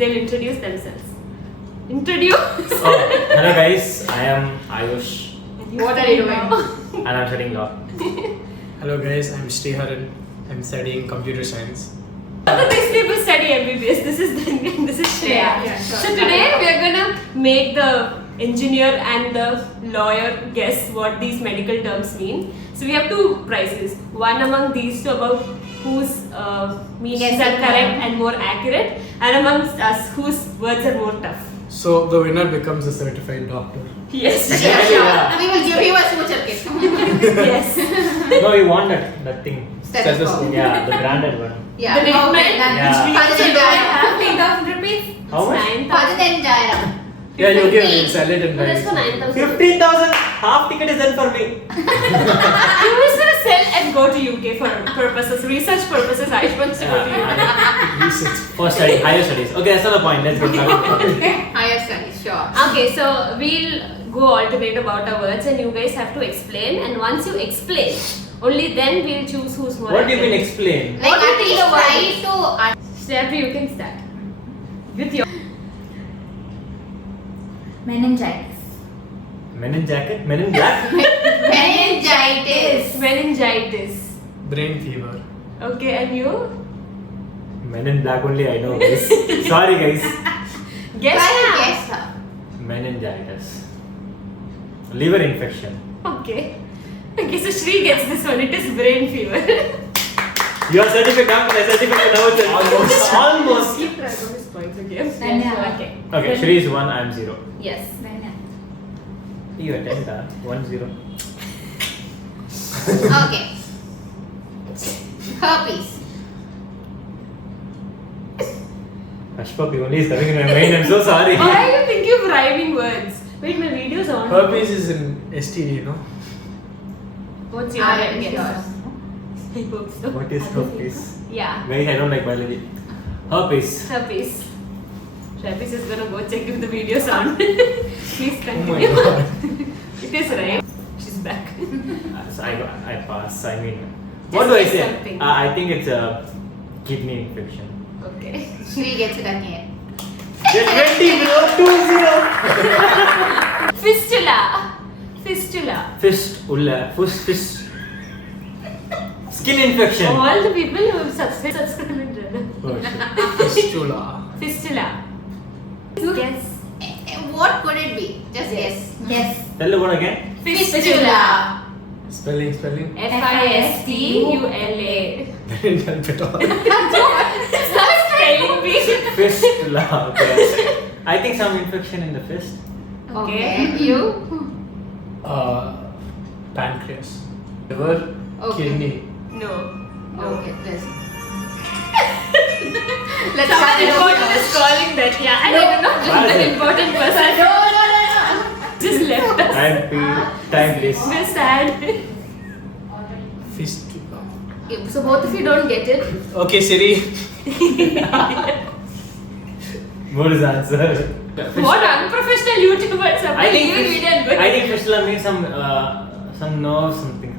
They'll introduce themselves. Introduce. Hello guys, I am Ayush What are you doing? and I'm studying law. Hello guys, I'm Sriharan. I'm studying computer science. All of these people study MBBS. This is Dhanya and this is Shreya. Yeah, sure. So today we are gonna make the engineer and the lawyer guess what these medical terms mean. So we have two prizes. One among these two about whose meanings are correct and more accurate, and amongst us whose words are more tough. So the winner becomes a certified doctor. Yes. Yeah, Yeah. we will give you a suture kit. Yes. No, you want that thing. Stethoscope. Yeah, the branded one. Yeah. The treatment Okay, then Yeah. which we Padinan do Jaya. have 10,000 rupees. How much? 9,000. Padinan Jaya. Yeah, you can sell it and No, buy that's for it. 9,000. 15,000. Half ticket is done for me. You was gonna sell and go to UK for purposes, research purposes. Ayush wants to go to UK. Research. For study, higher studies. Okay, that's not the point. Let's get back to it. Higher studies, sure. Okay, so we'll go alternate about our words and you guys have to explain. And once you explain, only then we'll choose who's more. What do you mean accurate. explain? Like What do you at think least the word try is? to Step, you can start with your meningitis. Men in jacket? Men in black? Meningitis. meningitis. Brain fever. Okay, and you? Men in black only I know guys. Sorry guys. Guess Try to now. guess her. Meningitis. Liver infection. Okay. Okay, so Shri gets this one. It is brain fever. You are certificate doctor, I certificate now it's almost. Keep track of his points, okay? Dhanya. Okay. Okay, Shri is 1, I am 0. Yes. You attend that. 1-0. Okay. Herpes. Ashpapi only is coming in my mind. I'm so sorry. Why are you thinking of rhyming words? Wait, my video's on. Herpes is an STD, no? What's your I am guess? yours. I hope so. What is herpes? Yeah. Guys, I don't like biology. Herpes. Herpes. Herpes is gonna go check if the video's on. Please Oh my continue. god. It is right. She's back. So I pass. I mean, what do I say say? something. I think it's a kidney infection. Okay. She gets it again. Get 20 bro, 2-0. Fistula. Fistula. Fist. Skin infection. All the people who have subscribed. Oh, shit. Fistula. Fistula. You- Guess. What could it be? Just guess. Yes. Tell the word again. Fistula. Spelling. Fistula. That didn't help at all. Stop spelling me. Fistula. Okay. I think some infection in the fist. Okay. You? Pancreas. Liver. Okay. Kidney. No. Okay, this. Let's Someone start it important over. is calling that. Yeah, I don't know. Why is An it? important person No. just left us. Time please. We're sad. Fistula. So both of you don't get it. Okay, Siri. What is the answer? What unprofessional YouTubers are I think giving video and good. I think fistula means some nerve something.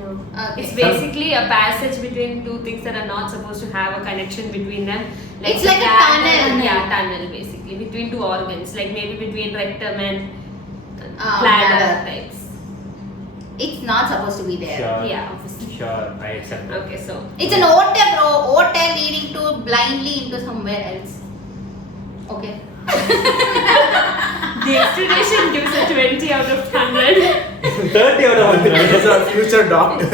No. Okay. It's basically a passage between two things that are not supposed to have a connection between them. It's the like a bladder- tunnel. Yeah, tunnel basically between two organs, like maybe between rectum and bladder. bladder types. It's not supposed to be there. Sure. Yeah, obviously. Sure, I accept that. Okay, so It's an ote, bro. Ote leading to blindly into somewhere else. Okay. the explanation gives a 20 out of 100. 30 out of 100. He's our future doctor.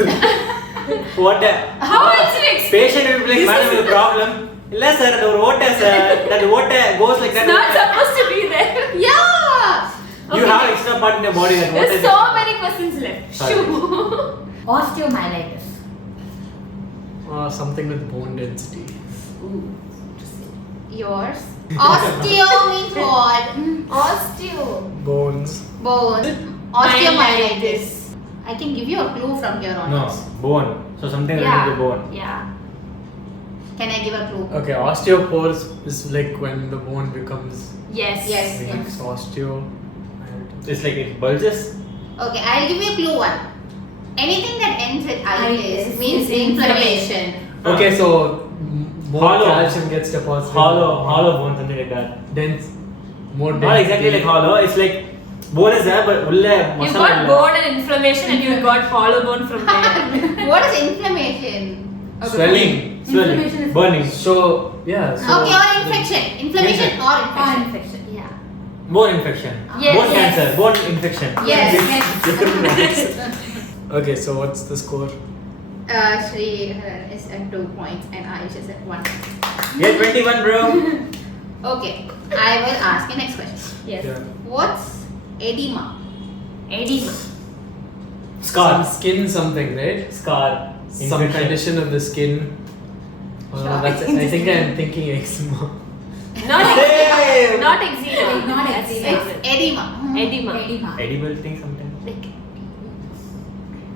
What a How else you explain? patient will be like, madam, with a problem. Yes, sir, the water, sir. That water goes like It's that. not supposed to be there. Yeah. You Okay. have extra part in your body that water. There's so many questions left. Sorry. Shoo. Osteomyelitis. Something with bone density. Yours. Osteo means what? Osteo. Bones. Bone. Osteomyelitis. I can give you a clue from here on. No, bone. So something related to bone. Yeah. Can I give a clue? Okay, osteoporosis is like when the bone becomes Yes. Yes. weak. Osteo. It's like it bulges. Okay, I'll give you a clue one. Anything that ends with itis Itis means is inflammation. Okay, so more Hollow. calcium gets deposited. Hollow bone, something like that. Dense. More dense. Not exactly like hollow. It's like bone is there, but ulle You masala got illa. bone and inflammation, and you got hollow bone from there. What is inflammation? Swelling, Inflammation is- burning. So yeah. So Okay, or infection. Inflammation or Or infection. infection. Yeah. Bone infection. Yes. Bone cancer. Bone infection. Yes. Okay, so what's the score? Shri is at 2 points and Ayush is at 1. Yeah, 21, bro. Okay, I will ask you next question. Yes. Yeah. What's edema? Edema. Scar. Some skin something, right? Scar. Some Infection. condition of the skin. Sure. That's I think I'm thinking eczema. Not Damn. eczema. Not eczema. Not That's eczema. different. It's edema. Edema. Edema. Edible thing, something. Like,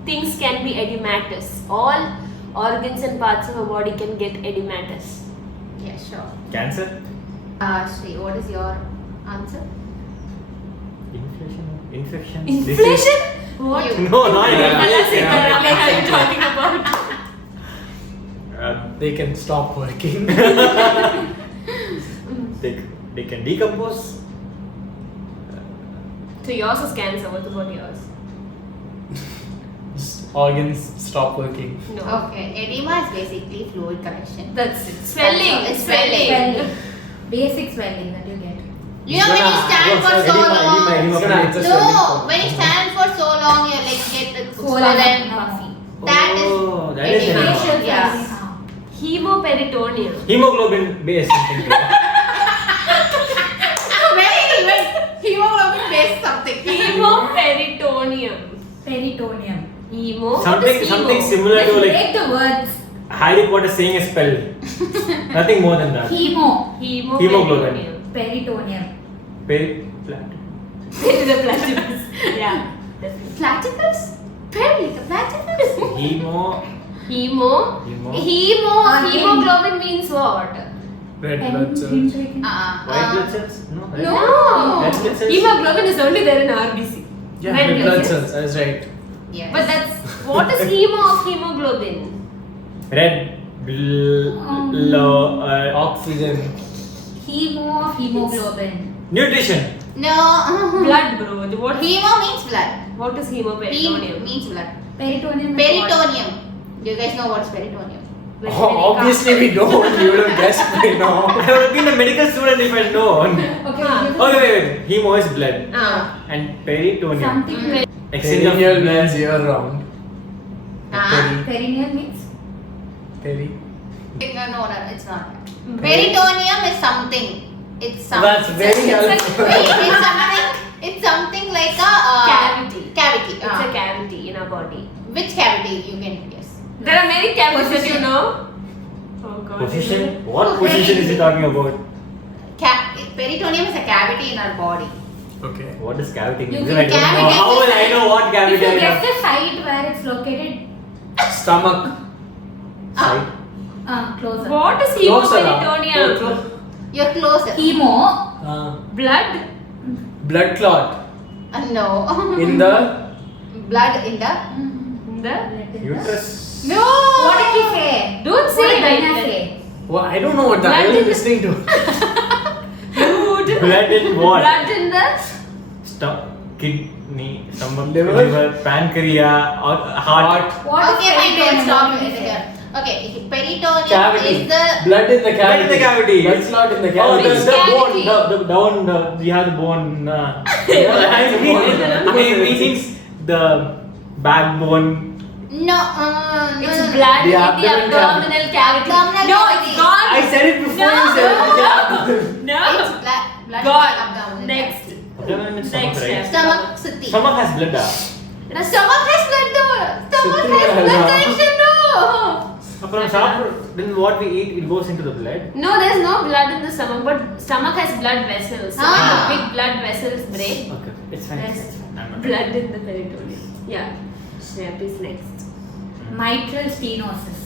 things can be edematous. All organs and parts of a body can get edematous. Yeah, sure. Cancer. Shri, what is your answer? Infection. Inflation? What? You. No, not Yeah. inflation. What are you talking about? They can stop working. They can decompose. So yours is cancer. What about yours? Organs stop working. No. Okay, edema is basically fluid collection. That's it. Swelling. It's swelling. Swelling. Basic swelling that you get. You know when you stand for so long. He's gonna answer No, swelling. when you stand for so long, your legs get swollen. Swollen. Puffy. That is Oh, that is edema. edema. Facial Yeah. swelling. Hemoperitoneum. Hemoglobin based something. Very even hemoglobin based something. Hemoperitoneum. Peritoneum. Hemo. Something What is hemo? similar to Let's like break the words. Harry Potter saying a spell. Nothing more than that. Hemo. Hemoperitoneum. Peritoneum. The platypus. Yeah. Definitely. Platypus? Perry, the platypus? Hemo. Hemo. Hemoglobin means what? Red blood cells. White blood cells? No. Red No. Red blood cells? Hemoglobin is only there in RBC. Yeah, Red red blood blood cells. cells. I was right. Yes. But that's what is hemo of hemoglobin? Red Oxygen. Hemo of hemoglobin. nutrition. no. Blood, bro. What? Hemo means blood. What is Heme hemoperitoneum? means blood. Peritoneum. is Peritoneum. Do you guys know what is peritoneum? Like Oh, obviously we don't. You would have guessed by now. I would have been a medical student if I had known. what? Okay. Huh. give us Okay, wait. Hemo is blood. Ah. And peritoneum. Something. Exchange of Perineal blood. means year round. Perineal means. Peri. No, it's not. Peritoneum is something. It's something. That's very helpful. It's something like a Cavity. Cavity. It's a cavity in our body. Which cavity you can guess? There are many cavities that you Position. know. Oh god. Position? What position is he talking about? Peritoneum is a cavity in our body. Okay. What is cavity You mean? can I don't know. cavity How will I is- know what If cavity you I guess have? the site where it's located, Stomach. Side. closer. What is Closer. hemoperitoneum? You're closer. Hemo. Blood? Blood clot. No. In the Blood in the. The? Uterus. No. What did he say? Don't say What did that. Dina say? Well, I don't know what that. I Blood was in the- listening to. Dude. Blood in what? Blood in the? Kidney, stomach, Liver? liver, pancreas, or heart. What is Okay, fine. Don't peritoneum? stop What did it he say? here. Okay, peritoneum Cavity. is the. Blood in the cavity. Blood in the cavity. Blood clot in the Oh, cavity. the Which bone, cavity? the down, we have the bone. It means the backbone. No. It's blood The in the abdomen abdominal cavity. Abdominal No, cavity. it's gone. I said it before you said it. No. It's blood. Blood God. in the abdomen. Next. Abdomen means stomach, Next right? step. Stomach, Sutti. Stomach has blood. The stomach has blood though. Stomach Sutti has has blood a- connection though. From then what we eat, it goes into the blood. No, there's no blood in the stomach, but stomach has blood vessels. So when Ah. the big blood vessels break, Okay, it's fine. there's I'm not- blood in the peritoneum. Yeah. Snap is next. Mitral stenosis.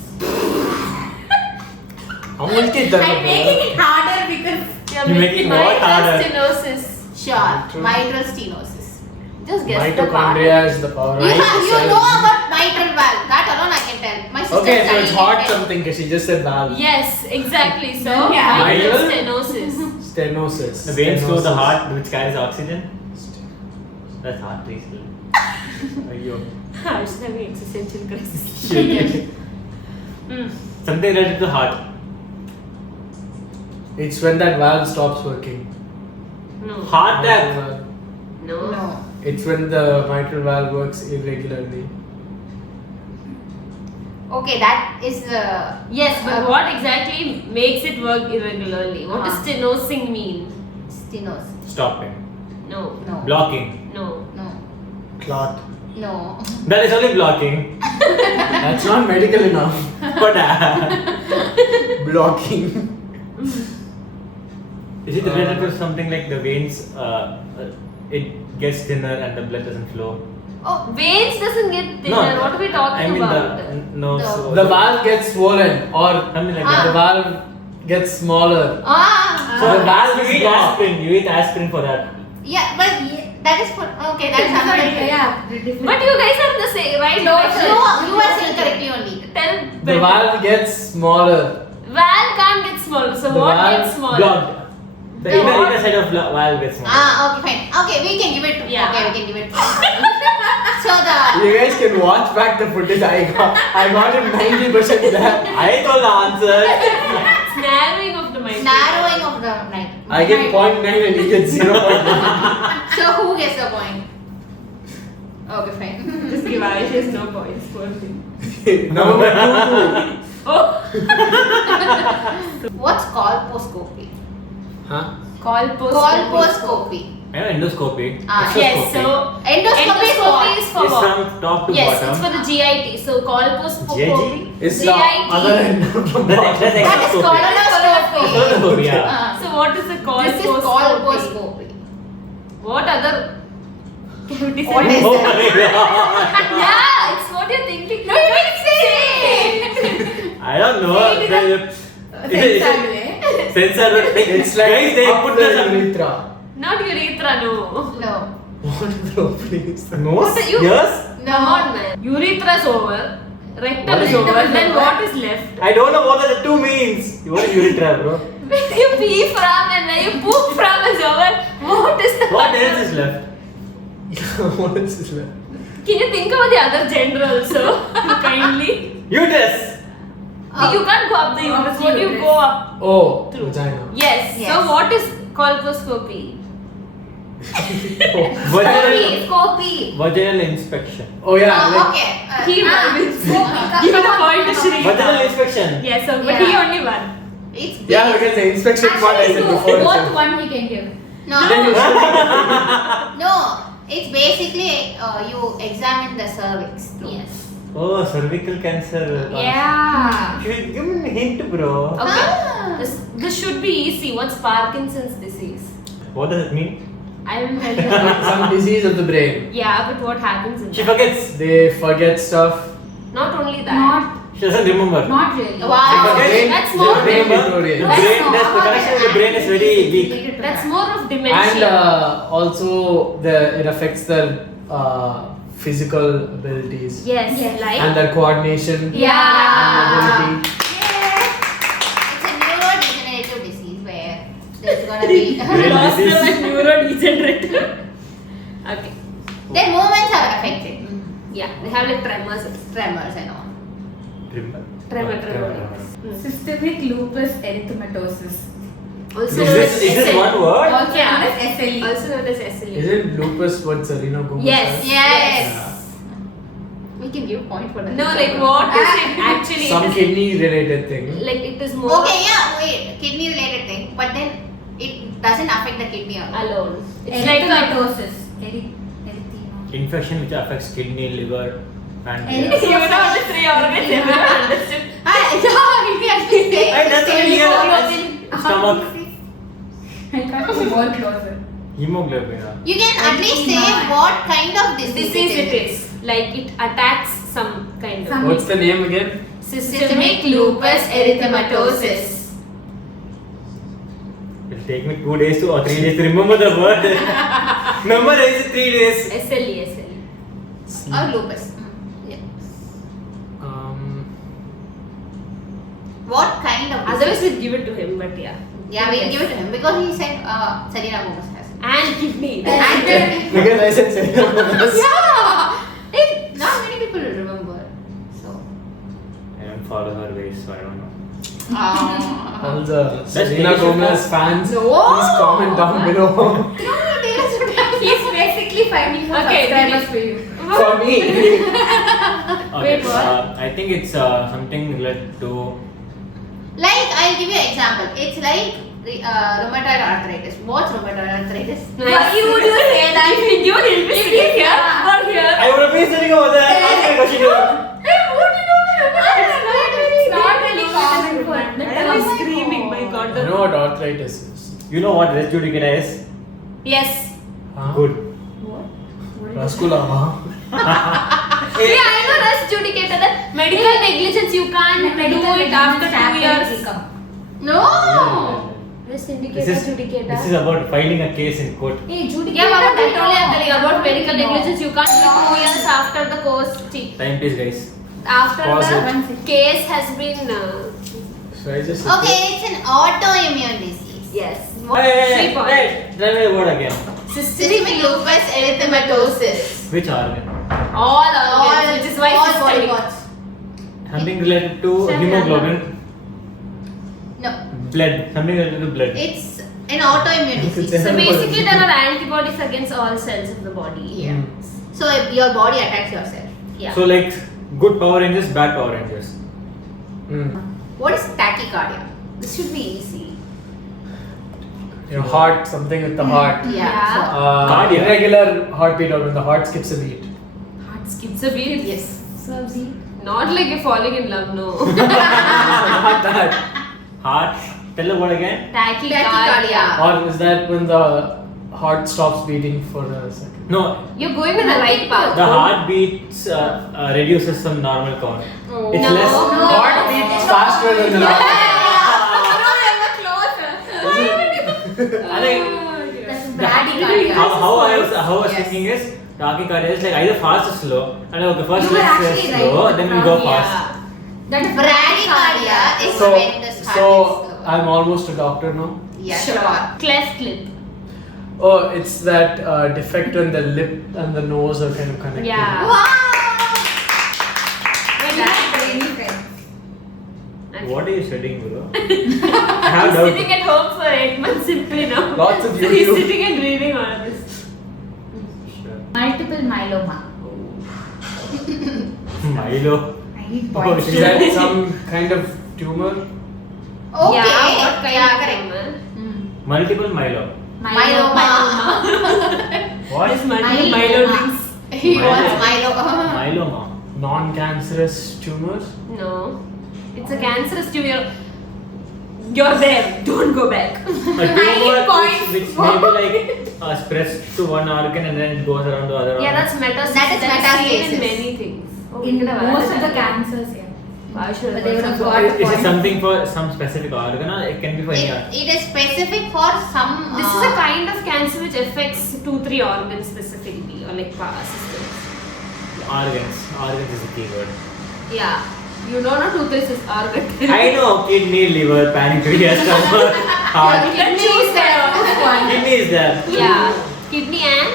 How much did that? I'm making it harder because You're making what harder? stenosis. Sure. Mitral stenosis. Just guess the part. Mitochondria is the power. You know about mitral valve. That alone I can tell. My sister Okay, so it's tiny hot bit. something because she just said valve. Yes, exactly. So Yeah. mitral Mitral? stenosis. Stenosis. The veins flow the Stenosis. heart which carries oxygen. That's heart basically. Ayyo. I was having existential crisis. Something related to the heart. It's when that valve stops working. No. Heart Mitral attack. valve. No. No. It's when the mitral valve works irregularly. Okay, that is the. Yes, but what exactly makes it work irregularly? What does Ah. stenosing mean? Stenosis. Stopping. No. No. Blocking. No. No. Clot. No. That is only blocking. That's not medical enough. But Blocking. is it related to something like the veins? It gets thinner and the blood doesn't flow. Oh, veins doesn't get thinner. What are we talking I mean about? no. The- So The valve gets swollen or something like Ah. the that. valve gets smaller. Ah. So The valve you is eat blocked. aspirin. You eat aspirin for that. Yeah, but that is for. Okay, that is another. Yeah, different. But you guys are in the same right No, direction. you are saying correctly only. Tell The better. valve gets smaller. Valve can't get smaller. So The what valve gets smaller? Blocked. The The inner, what? inner side of valve gets smaller. Ah, okay, fine. Okay, we can give it. Yeah. Okay, we can give it. So the You guys can watch back the footage. I got it 90% there. I told the answer. It's narrowing of the mind. narrowing of the night. I get 0.9 and he gets 0.9. So who gets the point? Okay, fine. Just give Ayush has no points for him. Number 2. Oh. What's colposcopy? Huh? Colposcopy. I know endoscopy. Ah, Yes, Exoscopy. so Endoscopy is what? is for It's what? from top to Yes, bottom. it's for the GIT. So colposcopy. It's the other end of the That's bottom. That is exoscopy. colonoscopy. Coloscopy, yeah. Ah. So what is the This is colposcopy? colposcopy. What other cavities? What is Oh that? my god. Yeah, it's what you're thinking. No, you didn't say it. I don't know. Is it sensor? It's like guys, they up put the the urethra. Not urethra, no. No. What are the openings? nose. What are you- Yes. No. Come on, man. Urethra is over. Rectum What is is over. rectum Then over? what is left? I don't know what the two means. What is urethra, bro? Where you pee from and where you poop from is over. What is the What else is left? What is this? Like? Can you think about the other gender also? Kindly. Uterus. You can't go up the uterus. What do you go up Oh, through? vagina. Yes. Yes. So what is colposcopy? Vaginal, Scopy. vaginal inspection. Oh yeah, like, Okay. He Ah, won. Scopy. Give it a point to Shri. Vaginal inspection. Yes, so, but Yeah. he only won. It's yeah, because the inspection part I said before. Both itself. one we can give. No. Then you No. It's basically you examine the cervix. Yes. Oh, cervical cancer. Yeah. Give me a hint, bro. Okay. Ah. This should be easy. What's Parkinson's disease? What does it mean? I will tell you. some disease of the brain. Yeah, but what happens in She that? forgets. They forget stuff. Not only that. Not She doesn't remember. not really. She Wow. forgets. That's They more brain Remember? deteriorate. The That's brain, not- the connection with the brain is very weak. Related to That's that. more of dementia. And also it affects their physical abilities yes, Yes. like and their coordination yeah. and mobility. It's a neurodegenerative disease where there's gonna be Brain Lost disease. them at neurodegenerative. Okay. their movements are affected. Yeah, they have like tremors. Tremors and all. Tremor. Systemic lupus erythematosus. Also Is known this, as is this SLE. one word? Also Yeah. known as SLE. Also known as SLE. Isn't lupus what Serena Gomez Yes. has? Yes. We can give point for that. No, like what is it actually? Some It is- kidney related thing. like it is more Okay, yeah, wait, kidney related thing, but then it doesn't affect the kidney alone. alone. It's like a Erythematosus. Erythema. Infection which affects kidney, liver, you pancreas. know the three organs everyone understood. Yeah, we actually say. Hey, that's say really hemoglobin. Stomach. I try to be more closer. Hemoglobin. Yeah. You can at least say what kind of disease Disease it is. Like it attacks some kind of Some- What's the name again? systemic lupus erythematosus. It'll take me 2 days or 3 days to remember the word. Memorize it 3 days. SLE. Or lupus. Yeah. Um, else we'll give it to him, but yeah. Yeah, we'll give it to him because he said Selena Gomez has it. And kidney. And Because I said Selena Gomez. yeah, not many people will remember. So, I don't follow her ways, so I don't know. All the Selena Taylor Swift Gomez fans, No. please comment down below. no, Taylor Swift has it. He's basically finding for Okay, subscribers for you. For me. Okay, Wait, what? I think it's something related to. Like, I'll give you an example. It's like rheumatoid arthritis. What's rheumatoid arthritis? Why you would you say that? If you knew he'll be sitting here or here. I would have been sitting over there. Asking a question. It's not really common for I was screaming, my god. I know what arthritis is. You know what res judicata is? Yes. Huh? Good. Rasgula. Yeah, I know res judicata. That medical negligence you can't do it after 2 years. No! Res This judicata, is judicata. this is about filing a case in court. Hey, Judy. Yeah, Baba, that only I'm telling about medical negligence. You can't do 2 years after the course. Time please, guys. After Pause the it. case has been. So I just Okay, it's an autoimmune disease. Yes. Hey, tell me the word again. Systemic lupus erythematosus. Which organ? All organs, which is why all body systemic. parts. Something related to hemoglobin, No, blood. Something related to blood. it's an autoimmune disease. So basically, there are antibodies against all cells of the body. Yeah. So if your body attacks yourself. Yeah. So like good Power Rangers, bad Power Rangers. What is tachycardia? This should be easy. your heart, something with the heart. Yeah. Cardiac. Irregular heartbeat, or when the heart skips a beat. Heart skips a beat. Yes. So, see. Not like you're falling in love, no. Not that. Heart. Tell the word again. Tachycardia. Or is that when the heart stops beating for a second? No, You're going in the right path. the heart beats reduces some normal count. Oh. It's No. less. No. Heart beats faster than the normal. I think That's the- bradycardia. how I was Yes. thinking is tachycardia is like either fast or slow. And okay, first You were let's actually slow, right. then we go Yeah. fast. That is Bradycardia is So, when the heart so is slow. I'm almost a doctor now. Yeah, Sure. sure. Cleft lip. Oh, it's that defect when the lip and the nose are kind of connected. Yeah. Wow! That's brainy friends. What are you studying, bro? I He's have doubt. sitting at home for 8 months simply now. Lots of So he's YouTube. sitting and reading all this. Sure. Multiple myeloma. Milo. I need Oh, points. Is that some kind of tumor? Okay. Yeah, what kind yeah, of correct. tumor? Multiple myelo. Myeloma. What? This multiple Myeloma. myelo things. He wants Milo. Myeloma. Non-cancerous tumors? No. It's a cancerous tumor. You're there. Don't go back. A tumor which may be like spreads to one organ and then it goes around the other organ. Yeah, that's metastasis. That is That's seen metastasis. in many things. Oh, In we could have most added of the that. cancers, yeah. I should But they would have So got is it points. something for some specific organ or it can be for any organ? It is specific for some. This is a kind of cancer which affects 2-3 organs specifically or like power systems. Organs. Organs is a key word. Yeah. You don't know 2-3 is organ. I know kidney, liver, pancreas, stomach, heart. You can choose there. Kidney is there. Yeah. Kidney and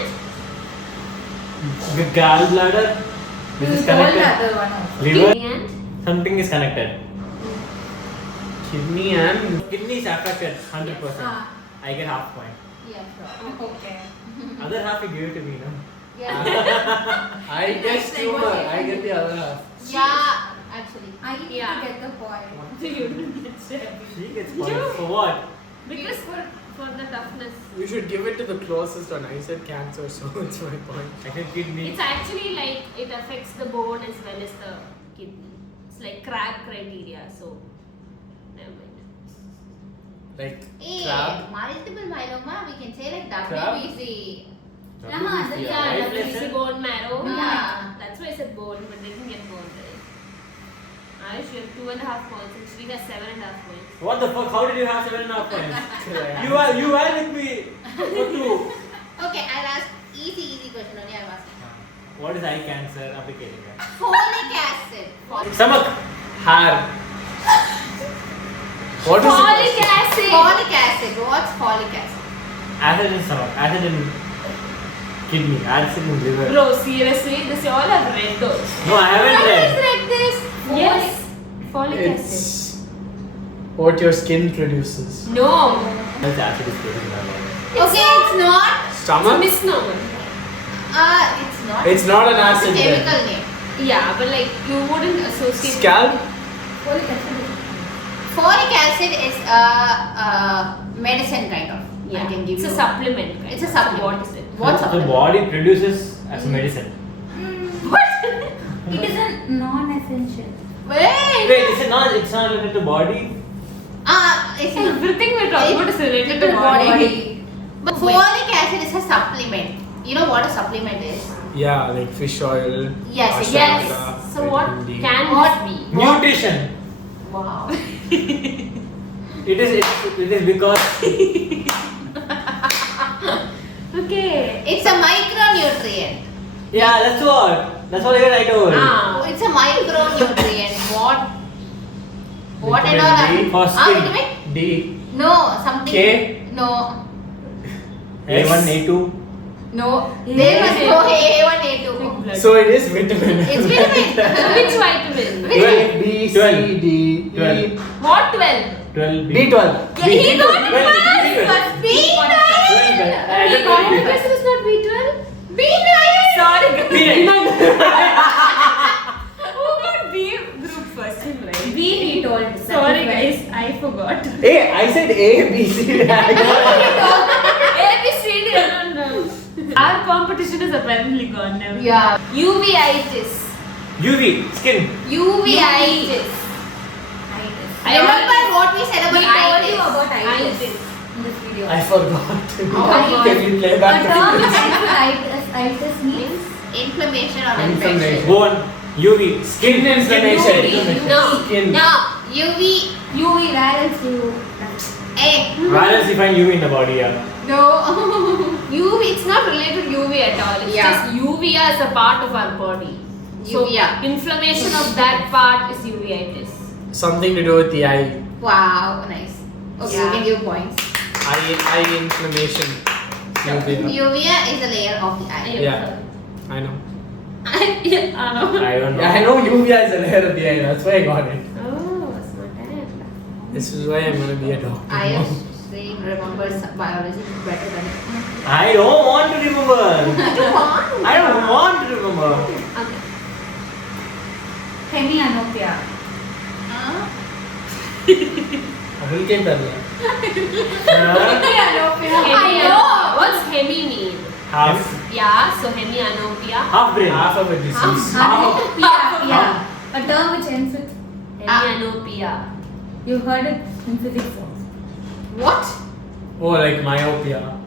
Gallbladder, which You is told connected. the other one also. Liver, kidney and something is connected. Kidney and Kidney is affected 100%. Ah. I get half point. Yeah, sure. Okay. Other half you give it to me, no? Yeah. I guess tumor. I get the other half. Yeah, actually. I need Yeah. to get the point. you didn't get seven. She gets points for what? Because for the toughness. You should give it to the closest one. I said cancer, so it's my point. I said kidney. It's actually like it affects the bone as well as the kidney. It's like crack criteria, so never mind. Like Hey, crab. multiple myeloma, we can say like Crab? WBC. Yeah, WBC bone marrow. Yeah. That's why I said bone, but they didn't get bone right. Ayush, you have 2.5 points and Shri has 7.5 points. What the fuck? How did you have 7.5 points? You were with me for 2. Okay, I'll ask easy question only I'm asking. What is eye cancer? Application. Folic acid. Stomach. Hair. What is Folic it? acid. Folic acid. What's folic acid? Acid in stomach, acid in kidney, acid in liver. Bro, seriously, this you all have read those. No, I haven't read. read this. Yes. Folic acid. It's what your skin produces. No. That's acid is present in our body. Okay, it's not. It's a Stomach? misnomer. It's not. It's not an acid It's a then. chemical name. Yeah, but like you wouldn't associate. Scalp? Folic acid. Folic acid is a medicine kind of. Yeah. I can give It's you. a supplement. Kind It's a of. supplement. What is it? What's The supplement? body produces as a medicine. What? It is a non-essential. Wait. Wait, is it not? It's not related to body. It's not. Everything we're talking about is related to body. body. But folic acid is a supplement. You know what a supplement is? Yeah, like fish oil. Yes, ashwagandha, Yes. So what vitamin D. can What? this be? Nutrition. Wow. It is because Okay. It's a micronutrient. yeah, that's what even I told. Ah. It's a micronutrient. What and Vitamin all? D for Ah, skin. vitamin? D. No, something. K? No. A1, A2. No. There must go A1, A2. Blood. So it is vitamin. It's vitamin. Which vitamin? Which- 12. B, C, 12. D, 12. E. What 12? 12. B12. Yeah, he got it B12. right. B12. B9. I don't know Folic B12. acid is not B12? B9. Sorry. B9. Who got B group first? Him, right? B he told. Sorry guys, I forgot. Hey, I said A, B, C. D. A, B, C, D, I don't know. Our competition is apparently gone now. Yeah. Uveitis. UV, skin. Uveitis. I Remember what we said We about told itis? you about itis Itis. in this video. I forgot. Oh, Can you play A back term the which ends with itis means Inflammation or Inflammation. infection. Bone. UV, Skin inflammation. No. Skin. No. UV. UV. Where else do you? A. Where else you find UV in the body? Yeah. No. UV, it's not related to UV at all. It's Yeah. just uvea is a part of our body. So Uvea. inflammation of that part is uveitis. Something to do with the eye. Wow. Nice. Okay, Yeah. you can give points. Eye inflammation. Uvea. Uvea is a layer of the eye. Yeah. I know. Yeah. I don't know. Yeah, I know uvea is a layer of the eye. That's why I got it. Oh, smart. This is why I'm gonna be a doctor. Ayush remembers biology better than I don't want to remember. I I don't want to remember. Okay. Hemianopia. Abul ke darla. I know. What's hemi mean? Half. Yeah, so hemianopia. Half brain. Half of a disease. Yeah. A term which ends with. Hemianopia. You heard it in physics also. What? Oh, like myopia.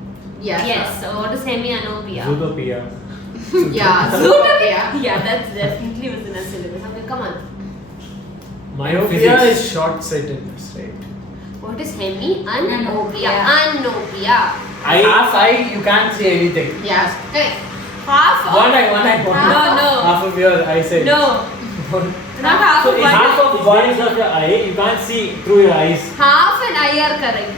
Yes. Yes, so what is hemianopia? Zootopia. Yeah. Zootopia. Yeah, that's definitely was in a syllabus. Okay, come on. Myopia Physics. is short-sightedness, right? What is hemi? Anopia. Anopia. Anopia. Half eye, you can't see anything. Yes. Correct. Half of. One eye. No, no. Half of your eyesight. No. Not half So of is one. half of the body of your eye, you can't see through your eyes. Half and eye are correct.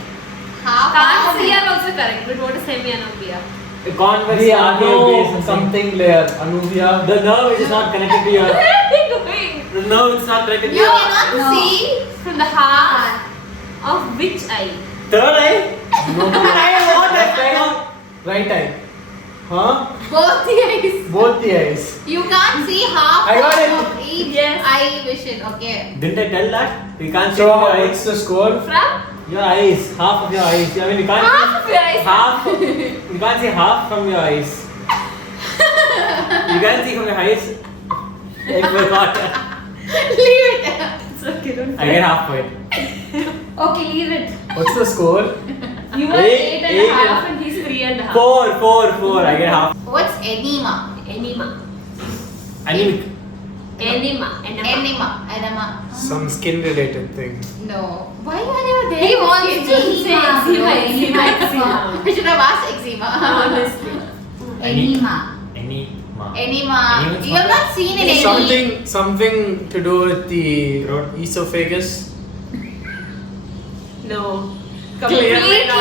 Half. Can't see are also correct, but what is hemianopia? A convex The arterial ano base something layer. Anuvia. The nerve which is not connected to your. Where are we going? The nerve is not connected to You your. cannot No. see. From the half of which eye? Third eye? No. I want that kind of. Right eye. Huh? Both the eyes. Both the eyes. You can't see half I got it. of each Yes. eye vision. Okay. Didn't I tell that? You can't see So your what's eyes. the score? From Your eyes. Half of your eyes. I mean, you can't half of your eyes. half. You can't see half from your eyes. You can't see from your eyes. I forgot. Leave it. It's okay, don't I get half point. Okay, leave it. What's the score? You are Eight 8.5 and he's 3.5. 4. I get half. What's enema? Enema. Anemic. Enema. Enema. Some skin-related thing. No. Why are you there? He wants Kids? to say eczema. Eczema. Eczema. I should have asked eczema. Honestly. Enema. Enema. Enema. Enema is You have not seen it Something to do with the Throat. esophagus. No. Completely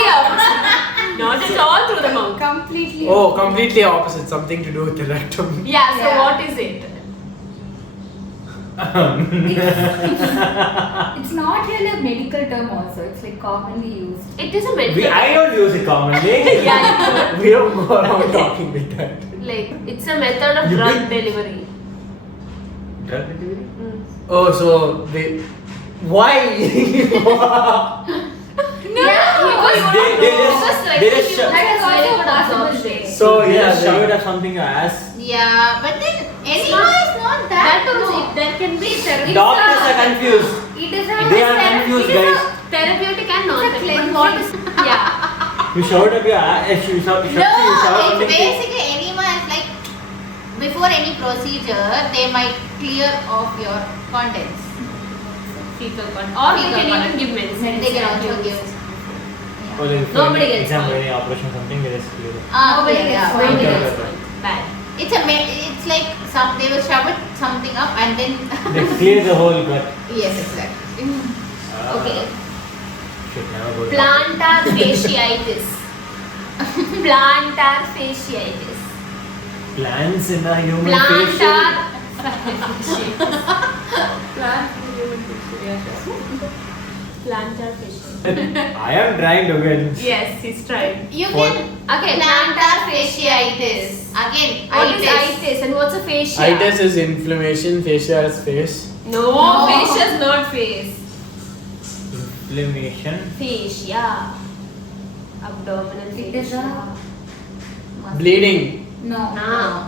opposite. Not at all through the mouth. Completely. Oh, completely opposite. Something to do with the rectum. Yeah, so Yeah. what is it? It's not really a medical term also. It's like commonly used. It is a medical. I don't use it commonly. Yeah, you do. We don't go around talking like that. Like, it's a method of You drug did? delivery. Drug delivery? Oh, so they. Why? No. They just shove- That is also a possible way. So Yeah, yeah, shove it they, up something your ass. Yeah, but then enema is not that. That also, no. there can be therapeutic. Doctors are confused. It is a. They are confused, It is guys. a therapeutic and It's a non-therapeutic. What is? Yeah. You shoved up your ass. You shoved No, it's something. basically enema is like before any procedure, they might clear off your contents. Fecal content. Or they Fecal can even content. give medicine. They can also give. Or like for Nobody any gets exam or fined. any operation or something, they just clear it. Nobody Yeah, gets yeah. fined. Nobody Okay, gets okay. fined. Bad. It's like they will shove it something up and then. They clear the whole gut. Yes, exactly. Okay. Should never go to Plantar fasciitis. Plantar fasciitis. plants in the human Plantar facial. Plantar fasciitis. I am trying to win. Yes, he's trying. You What? can Okay, plantar fasciitis. Again, What is itis. itis and what's a fascia? itis is inflammation, fascia is face. No, No. fascia is not face. Inflammation. Fascia. Abdominal It is fascia. Bleeding. No. Nah.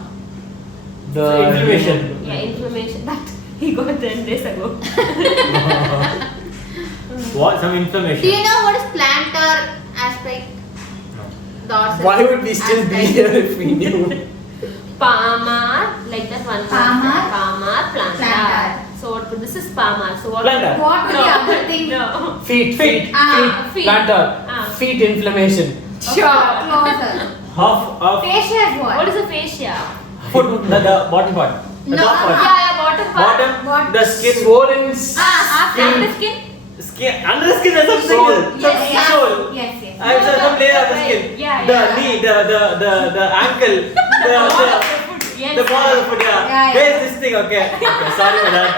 The So inflammation. Yeah, inflammation. That he got 10 days ago. What? Some inflammation. Do you know what is plantar aspect? No. Dorsal Why would we still be aspect? here if we knew? Palmar, like that one. Palmar? Palmar, plantar. Plantar. So what? This is palmar. So what? Plantar. What would No. the other thing? No. Feet. Ah, feet. Plantar. Ah. Feet inflammation. Sure. Closer. Half of Fascia is what? What is a fascia? foot. The bottom part. The No, top part. Yeah, bottom part. Bottom. What? The skin. Swollen. After the skin. Skin. Under the skin. There's some Sole. skin. Yes, Some yes. sole. Yes, yes. I have some layer of the skin. Yeah, The yeah. knee. The ankle. Yes. The ball of the foot. Yeah. Yeah, Where's this thing? Okay. Okay. Sorry for that.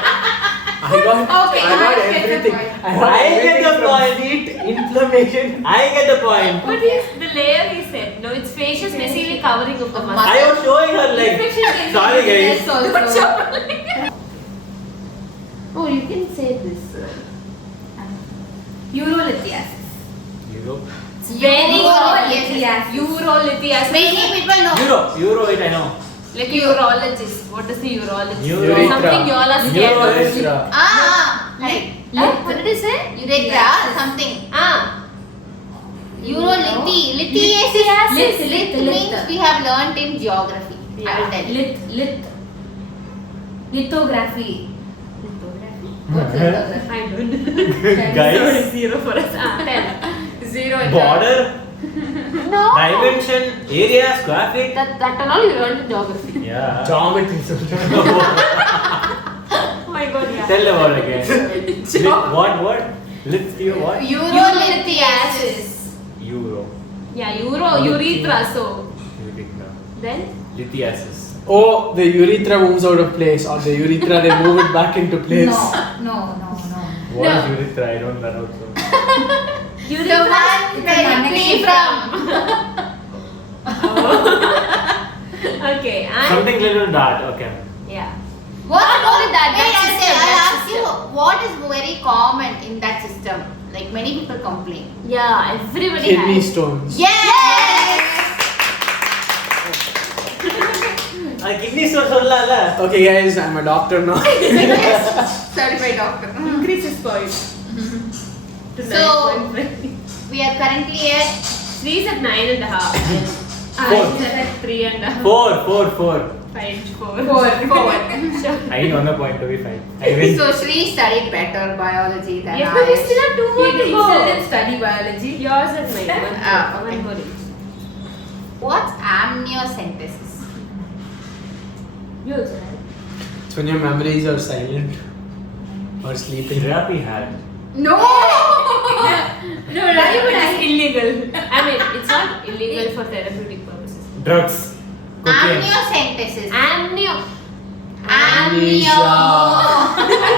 I got, Okay, I got I get the everything. point. I got I get the everything from point. feet, inflammation. I get the point. But he's the layer he said. No, it's fascia is basically covering of the muscle. I was showing her like. Sorry guys. Yes, also. Oh, you can say this. Urolithiasis. Europe. Very Urolithiasis. Urolithiasis. Many people know. Euro it I know. Like a urologist. What is the urologist? Urethra. Something you all are scared of. Urethra. What did you say? Urethra, something. Ah. Lithiasis. Lit, Lit lit. means we have learnt in geography. I will tell you. Lithography. What's lithography? I don't. Guys. Zero for us. 10. Zero. in Border. No. Dimension. Area. Square feet. That and all you learned in geography. Yeah. Geometry. Oh my god, yeah. Tell the word again. What word? Lithium what? Urolithiasis. Euro. Yeah, urethra. So Urethra. then Lithiasis. Oh, the urethra moves out of place, or the urethra they move it back into place. No. What No. is urethra? I don't know. The one where you came from. okay, and Something related to that. Okay. yeah. What only that, Wait, that system, I'll that ask you, what is very common in that system? Like many people complain. Yeah, everybody Kidney has. stones. Yes! Kidney stone சொல்லலாம்ல. Okay, guys, I'm a doctor now. Certified doctor. Increase his point. To So, 9.5. we are currently at Three's at 9.5. Four. It's at 3.5. 4. 4. Sure. I need 1 point to be fine. I win. So Shri studied better biology than Yeah, but we I. still have 2 more to go. study biology. Yours at 9. Ah, okay. One more each. What's amniocentesis? You also have. It's when your memories are silent or sleeping. Therapy had. No! No, Why would It's illegal. I mean, it's not illegal for therapeutic purposes. Drugs. Cocaine. Amniocentesis. Amnio. Amnio.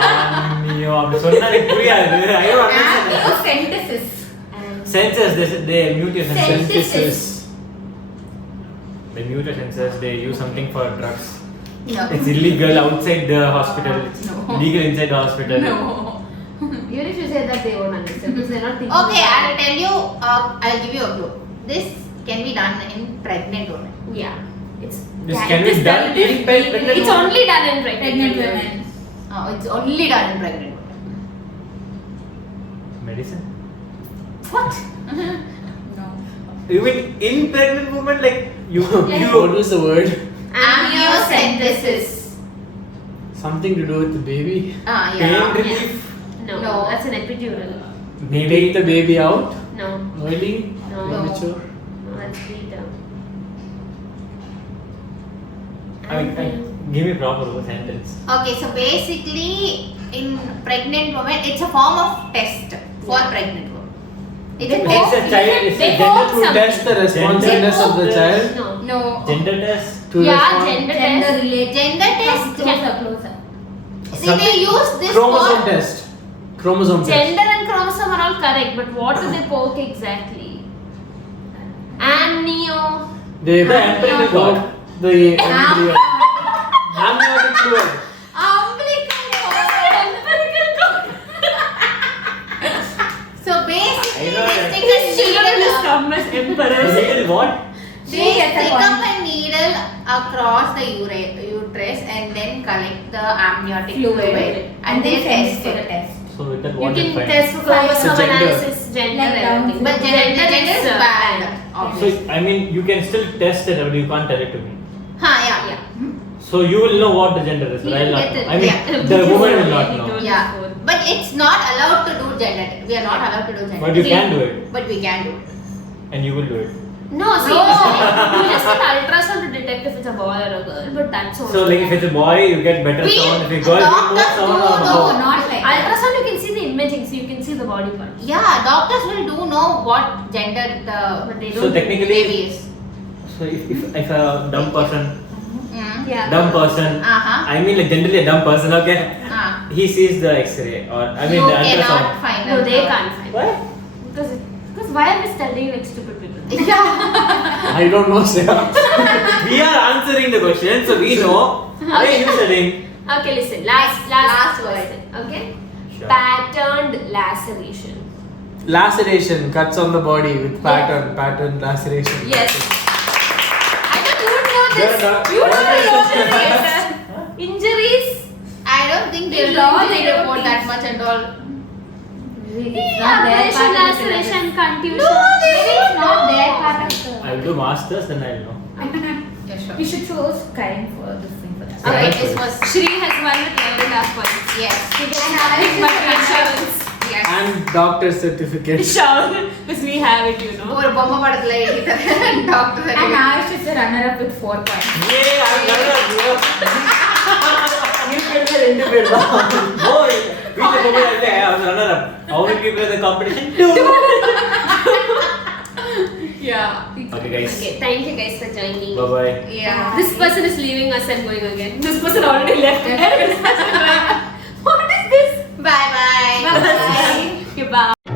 Amnio. அப்படி சொன்னா எனக்கு புரியாது. I don't understand. Amniocentesis. Sensors, they mute your sensors. Synthesis. They mute your sensors, they use something for drugs. No. It's illegal outside the hospital. It's No. legal inside the hospital. No. Even if you say that, they won't understand because they're not thinking. Okay, I'll tell you. I'll give you a clue. This can be done in pregnant women. Yeah. It's This can be done in pregnant It's women. only done in Pregnant women. It's only done in pregnant women. Medicine? What? No. You mean in pregnant women, like you What was the word? Amniocentesis. Something to do with the baby. pain Yeah. relief? No, No. that's an epidural. Maybe. Take the baby out No, early, No. premature. no, that's preterm. Give me proper sentence. Okay, so basically, in pregnant women, it's a form of test for pregnant women. It's a They test. It's a child. It's a They gender hope To something. test the responsiveness of the Gender. child. No. No. gender test. To Yeah, respond. gender Gender test. related. Gender test. Closer. They use this Chromosome for. test. Chromosome test. Gender and chromosome are all correct, but what do they poke exactly? Amnio. They The umbilical cord. poke the embryo. Amniotic fluid. Umbilical cord. So basically, I know they that. stick a These children will needle. come as emperors. Needle what? They Yes, stick I up a needle across the uterus and then collect the amniotic fluid and they send test for the it. test. So with that You what can they find? test for chromosome So gender. analysis, gender, Like everything. But gender is bad. So Obviously. I mean you can still test it, but you can't tell it to me. Yeah. Yeah. So you will know what the gender is, We but I'll will not get know. it. I mean Yeah. the woman will not He know. told Yeah. before. But it's not allowed to do gender. We are not allowed to do gender. But you can do it. But we can do it. And you will do it. No, see, No. you just need ultrasound to detect if it's a boy or a girl, but that's all. So like if it's a boy you get better We- sound, if it's a girl you get more doctors sound do or know, more. Not like that. Ultrasound, you can see the imaging, so you can see the body parts. Yeah, doctors will do know what gender the But they So don't. technically baby is. So if a dumb person, Yeah. dumb person, Uh-huh. I mean like generally a dumb person, okay, he sees the X-ray or I mean you the cannot ultrasound. find No, out they the- can't find. What? Because why are we studying like stupid people? Yeah. I don't know, Sarah. We are answering the question, so we know. Why are you studying? Okay, listen. Last word. question. Okay. Sure. Patterned laceration. Laceration, cuts on the body with pattern laceration. Yes. I don't you would know this. You're not- You don't what know is this. Injuries. I don't think they They will law, really they don't report that teach. much and all. Really, it's not their Abrasion, part of the laceration, syllabus. contusion. Maybe it's not their part of the. I will do masters, then I will know. Yeah, sure. You should show us kind for this thing for that. Okay, Right. this was Shri has won with 11.5 points. yes. He gets nothing but insurance. Yes. And doctor certificate. Sure, because we have it, you know. ஒரு பொம்மை படத்துல எழுதிட்டாரு doctor And Ash is the runner up with 4 points. Yeah, I'm done. You can say ரெண்டு பேர் தான். Boy, வீட்டுல போகும்போது இல்லை, I was runner up. How many people in the competition? 2. Yeah. Okay, guys. Okay, thank you guys for joining. Bye bye. Yeah. This person is leaving us and going again. This person already left. This person like, what is this? Bye bye. Bye. Okay, bye.